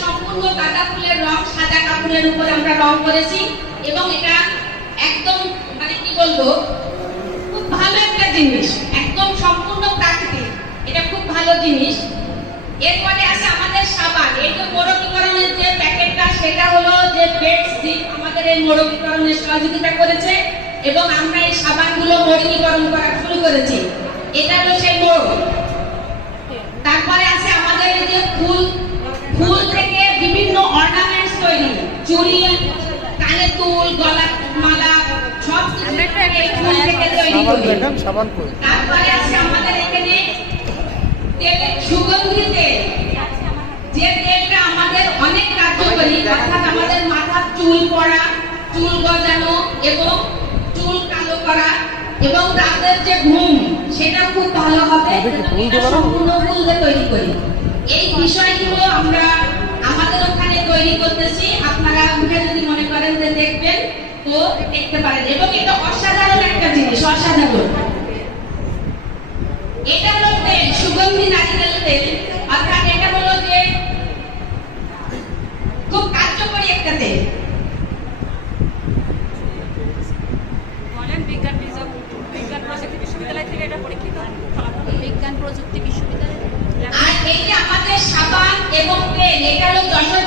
সম্পূর্ণ গাঁদা ফুলের রং সাদা কাপড়ের উপরে আমরা রং করেছি এবং এটা একদম মানে কি বলবো খুব ভালো একটা জিনিস, একদম সম্পূর্ণ প্রাকৃতিক, এটা খুব ভালো জিনিস। এরপরে আছে আমাদের সাবান। এই যে মোড়কীকরণের যে প্যাকেটটা সেটা হলো যে বেডসি আমাদের এই মোড়কীকরণের সহযোগিতা করেছে এবং আমরা এই সাবানগুলো মোড়কীকরণ করা শুরু করেছি। এটা হলো সেই মোড়ক। তারপরে আছে আমাদের এই যে ফুল থেকে বিভিন্ন অর্নামেন্টস তৈরি, চুড়ি, কানের দুল, গলার মালা সব কিছু এই ফুল থেকে তৈরি করি। তারপরে আছে আমাদের এখানে তেল, সুগন্ধি তেল, যে তেলটা আমাদের অনেক কার্যকরী, অর্থাৎ আমাদের মাথার চুল পড়া, চুল গজানো এবং চুল কালো করা এবং রাতের যে ঘুম সেটা খুব ভালো হবে। সম্পূর্ণ ফুল দিয়ে তৈরি করি। এই বিষয়গুলো আমরা আমাদের ওখানে তৈরি করতেছি। আপনারা উঠে যদি মনে করেন যে দেখবেন তো দেখতে পারেন এবং এটা অসাধারণ একটা জিনিস, অসাধারণ। এটা হলো তেল, সুগন্ধি নারিকেল তেল, অর্থাৎ এটা হলো যে খুব কার্যকরী একটা তেল। বিজ্ঞান প্রযুক্তি বিশ্ববিদ্যালয় থেকে এটা পরীক্ষিত বিজ্ঞান প্রযুক্তি বিশ্ববিদ্যালয়। আর এই যে আমাদের সাবান এবং তেল, এটা হলো যশোর